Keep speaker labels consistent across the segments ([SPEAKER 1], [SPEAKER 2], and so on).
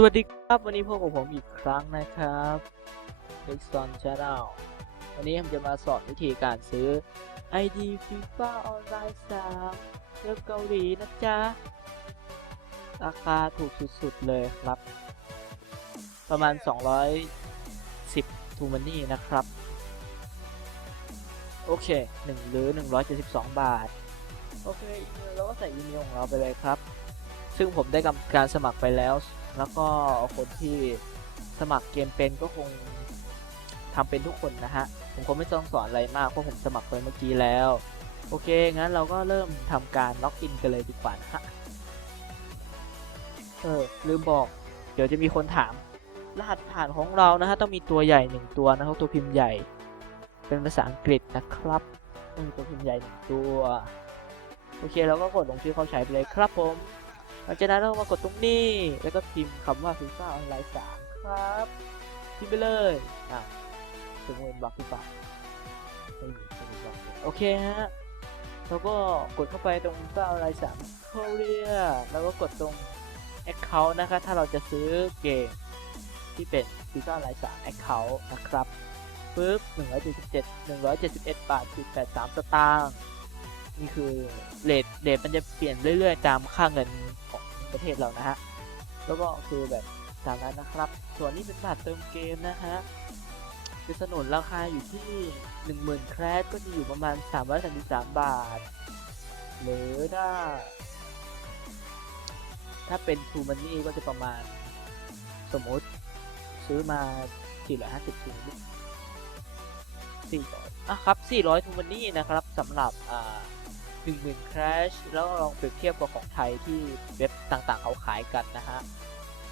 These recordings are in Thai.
[SPEAKER 1] สวัสดีครับวันนี้พบกับผมอีกครั้งนะครับ n e x o n Channel วันนี้ผมจะมาสอนวิธีการซื้อ ID FIFA Online 3เรื่องเกาหลีนะจ๊ะ ราคาถูกสุดๆเลยครับ ประมาณ 210ทูมันนี่นะครับ โอเค 1 หรือ 172 บาท โอเคอีเมลเราก็ใส่อีเมลของเราไปเลยครับ ซึ่งผมได้ทำการสมัครไปแล้ว แล้วก็คนที่สมัครเกมเป็นก็คงทำเป็นทุกคนนะฮะ ผมคงไม่ต้องสอนอะไรมากเพราะผมสมัครไปเมื่อกี้แล้ว โอเค งั้นเราก็เริ่มทำการล็อกอินกันเลยดีกว่านะฮะ เออ ลืมบอก เดี๋ยวจะมีคนถาม รหัสผ่านของเรานะฮะ ต้องมีตัวใหญ่หนึ่งตัวนะครับ ตัวพิมพ์ใหญ่ เป็นภาษาอังกฤษนะครับต้องมีตัวพิมพ์ใหญ่หนึ่งตัว โอเค เราก็กดลงชื่อเข้าใช้ไปเลยครับผม หลังจากนั้นเรามากดตรงนี้ แล้วก็พิมพ์คำว่า FIFA Online 3ครับพิมพ์ไปเลยอะถึงเงินบล็อกหรือเปล่าไม่มีไม่มีบล็อกโอเคฮะแล้วก็กดเข้าไปตรง FIFA Online 3 Korea แล้วก็กดตรง Account นะคะ ถ้าเราจะซื้อเกมที่เป็น FIFA Online 3 Account นะครับปึ๊บ177 171 บาท83 สตางค์ นี่คือเรทเรทมันจะเปลี่ยนเรื่อยๆ ตามค่าเงิน ประเทศเรานะฮะ แล้วก็คือแบบตามนั้นนะครับ ส่วนนี้เป็นบัตรเติมเกมนะฮะจะสนุนราคาอยู่ที่ 10,000แครก็จะอยู่ประมาณ 333 บาท หรือถ้า ถ้าเป็นทูมันนี่ก็จะประมาณ สมมติซื้อมา450ทูมัน400อะครับ 400ทูมันนี่นะครับสำหรับอ่า 10,000 Crash แล้วลองเปรียบเทียบกับของไทยที่เว็บต่างๆเขาขายกันนะฮะ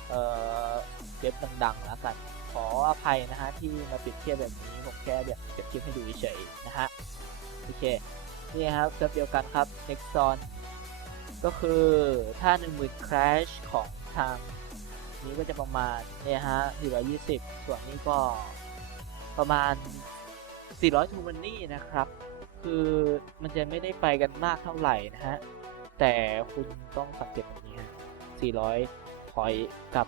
[SPEAKER 1] เอ่อเว็บดังๆแล้วกัน ขออภัยนะฮะที่มาเปรียบเทียบแบบนี้ผมแค่แบบเปรียบเทียบให้ดูเฉยๆนะฮะ โอเค นี่ครับเซิร์ฟเดียวกันครับ Nexon ก็คือถ้า 10,000 Crash ของทางนี้ก็จะประมาณเนี่ยฮะ420 ส่วนนี้ก็ประมาณ 400ทูมันนี่นะครับ คือมันจะไม่ได้ไปกันมากเท่าไหร่นะฮะ แต่คุณต้องสังเกตแบบนี้ฮะ400พอยกับ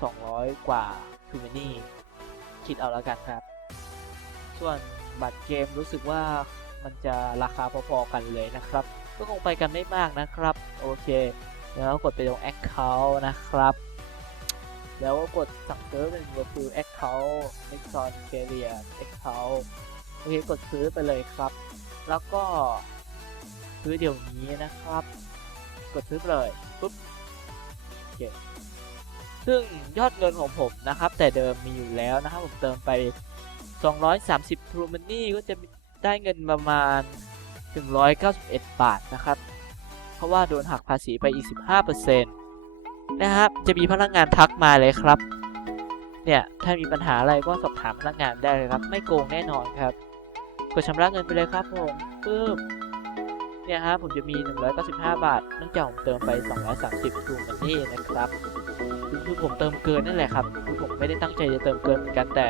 [SPEAKER 1] 200 กว่าทูมานี่คิดเอาแล้วกันครับ ส่วนบัตรเกมรู้สึกว่ามันจะราคาพอๆกันเลยนะครับ ก็คงไปกันไม่มากนะครับ โอเค แล้วกดไปตรง Account นะครับ แล้วก็กดสั่งซื้อเป็นก็คือ Account Nexon Carrier Account โอเค กดซื้อไปเลยครับ แล้วก็ซื้อเดี๋ยวนี้นะครับ กดซื้อไปเลยปุ๊บโอเคซึ่งยอดเงินของผมนะครับ แต่เดิมมีอยู่แล้วนะครับ ผมเติมไป 230 True Money ก็จะได้เงินประมาณ 191 บาทนะครับ เพราะว่าโดนหักภาษีไปอีก 15%นะครับ จะมีพนักงานทักมาเลยครับ เนี่ย ถ้ามีปัญหาอะไรก็สอบถามพนักงานได้เลยครับ ไม่โกงแน่นอนครับ กดชำระเงินไปเลยครับผมปึ๊บเนี่ยฮะผมจะมี 195 บาทเนื่องจากผมเติมไป 230ทูมันนี่นะครับคือผมเติมเกินนั่นแหละครับคือผมไม่ได้ตั้งใจจะเติมเกินเหมือนกันแต่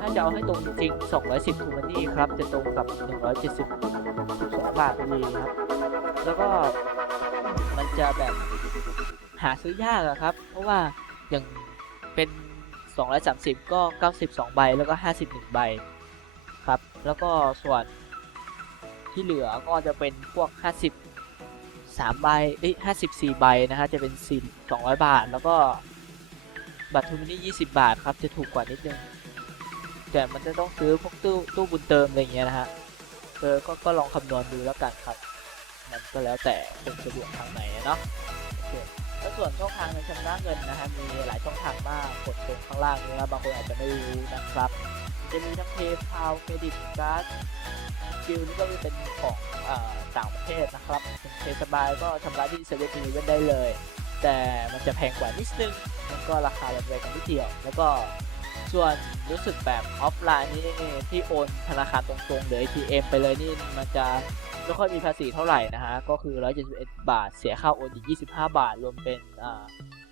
[SPEAKER 1] ถ้าจะเอาให้ตรงจริง210ทูมันนี่ครับ จะตรงกับ 172 บาทพอดีครับ แล้วก็มันจะแบบหาซื้อยากอะครับ เพราะว่าอย่างเป็น 230 ก็ 92 ใบแล้วก็ 51 ใบ ครับ แล้วก็ส่วนที่เหลือก็จะเป็นพวก 50 3ใบเอ้ย54 ใบนะฮะจะเป็น4 200 บาท แล้วก็บัตรทูมินี่20 บาทครับ จะถูกกว่านิดนึง แต่มันจะต้องซื้อพวกตู้ตู้บุญเติมอะไรเงี้ยนะฮะเออก็ก็ลองคำนวณดูแล้วกันครับ มันก็แล้วแต่คนสะดวกทางไหนเนาะโอเคแล้วส่วนช่องทางในชำระเงินนะฮะมีหลายช่องทางมากกดตรงข้างล่างนี้นะบางคนอาจจะไม่รู้นะครับ จะมีทั้งเพย์พาวเครดิตการ์ดคิวนี่ก็เป็นของอต่างประเทศนะครับเพย์สบายก็ชำระที่เซเว่นทีเว่นได้เลย แต่มันจะแพงกว่านิดนึงมันก็ราคาแบบไปกันนิดเดียว แล้วก็ส่วนรู้สึกแบบออฟไลน์นี่ที่โอนธนาคารตรงๆหรือ ATM ไปเลยนี่มันจะไม่ค่อยมีภาษีเท่าไหร่นะฮะ ก็คือ 171 บาท เสียค่าโอนอีก 25 บาท รวมเป็นอ่า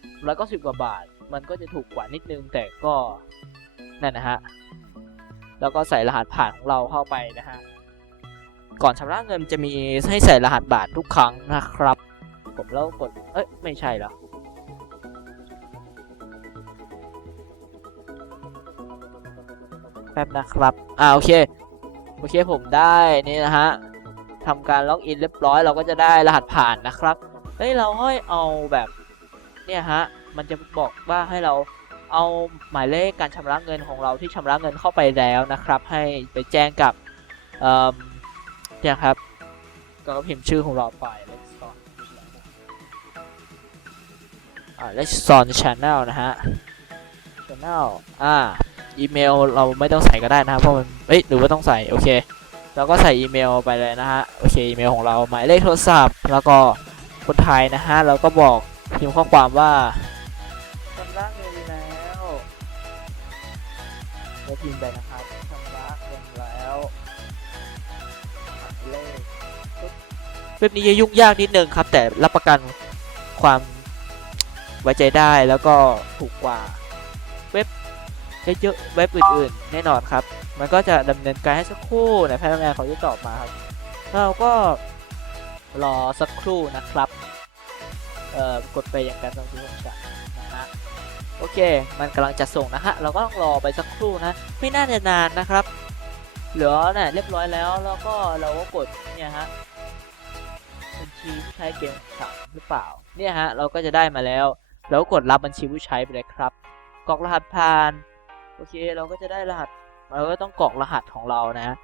[SPEAKER 1] 190 กว่าบาท มันก็จะถูกกว่านิดนึง แต่ก็ นั่นนะฮะ แล้วก็ใส่รหัสผ่านของเราเข้าไปนะฮะก่อนชำระเงินจะมีให้ใส่รหัสบาททุกครั้งนะครับ ผมแล้วกดเอ้ยไม่ใช่หรอแป๊บนะครับอ่าโอเคโอเคผมได้นี่นะฮะทำการล็อกอินเรียบร้อยเราก็จะได้รหัสผ่านนะครับเฮ้ยเราให้เอาแบบเนี่ยฮะมันจะบอกว่าให้เรา เอาหมายเลขการชำระเงินของเราที่ชำระเงินเข้าไปแล้วนะครับ ให้ไปแจ้งกับเอ่อเนี่ยครับ ก็พิมพ์ชื่อของเราไป Let's on อ่า Let's on Channel นะฮะ Channel อ่าอีเมลเราไม่ต้องใส่ก็ได้นะครับเพราะมันเอ้ยหรือว่าต้องใส่โอเคเราก็ใส่อีเมลไปเลยนะฮะโอเคอีเมลของเราหมายเลขโทรศัพท์ แล้วก็คนไทยนะฮะเราก็บอกพิมพ์ข้อความว่า เราพิมพ์ไปนะครับชำระเงินแล้วหมายเลขปึ๊บเว็บนี้จะยุ่งยากนิดนึงครับ แต่รับประกันความไว้ใจได้แล้วก็ถูกกว่าเว็บเยอะๆเว็บอื่นๆ แน่นอนครับ มันก็จะดำเนินการให้สักครู่นะพนักงานเขาจะตอบมาครับ เราก็รอสักครู่นะครับ เอ่อกดไปอย่างการส่งที่ผมจะนะฮะ โอเค มันกำลังจะส่งนะฮะ เราก็ต้องรอไปสักครู่นะ ไม่น่าจะนานนะครับ เหลือเนี่ยเรียบร้อยแล้ว แล้วก็เราก็กดเนี่ยฮะบัญชีผู้ใช้เกมถามหรือเปล่า เนี่ยฮะ เราก็จะได้มาแล้ว แล้วกดรับบัญชีผู้ใช้ไปเลยครับ กรอกรหัสผ่าน โอเค เราก็จะได้รหัส เราก็ต้องกรอกรหัสของเรานะ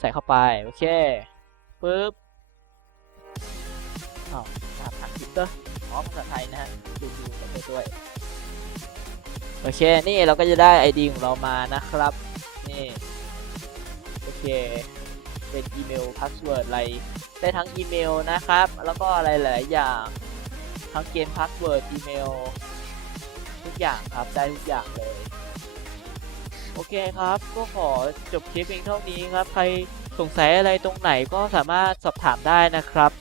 [SPEAKER 1] ใส่เข้าไป โอเค ปึ๊บอ้าวรหัสผ่านพิมพ์เตอร์อ๋อภาษาไทยนะฮะดูดูกันไปด้วย โอเค นี่เราก็จะได้ ID ของเรามานะครับ นี่ โอเค เป็นอีเมลพาสเวิร์ดอะไร ได้ทั้งอีเมลนะครับ แล้วก็อะไรหลายอย่าง ทั้งเกมพาสเวิร์ดอีเมล ทุกอย่างครับ ได้ทุกอย่างเลย โอเคครับ ก็ขอจบคลิปเพียงเท่านี้ครับ ใครสงสัยอะไรตรงไหนก็สามารถสอบถามได้นะครับ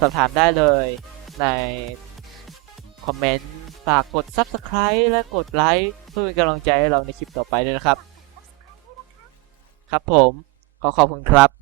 [SPEAKER 1] สอบถามได้เลยในคอมเมนต์ ฝากกด Subscribe และกดไลค์เพื่อเป็นกำลังใจให้เราในคลิปต่อไปด้วยนะครับ ครับผม ขอขอบคุณครับ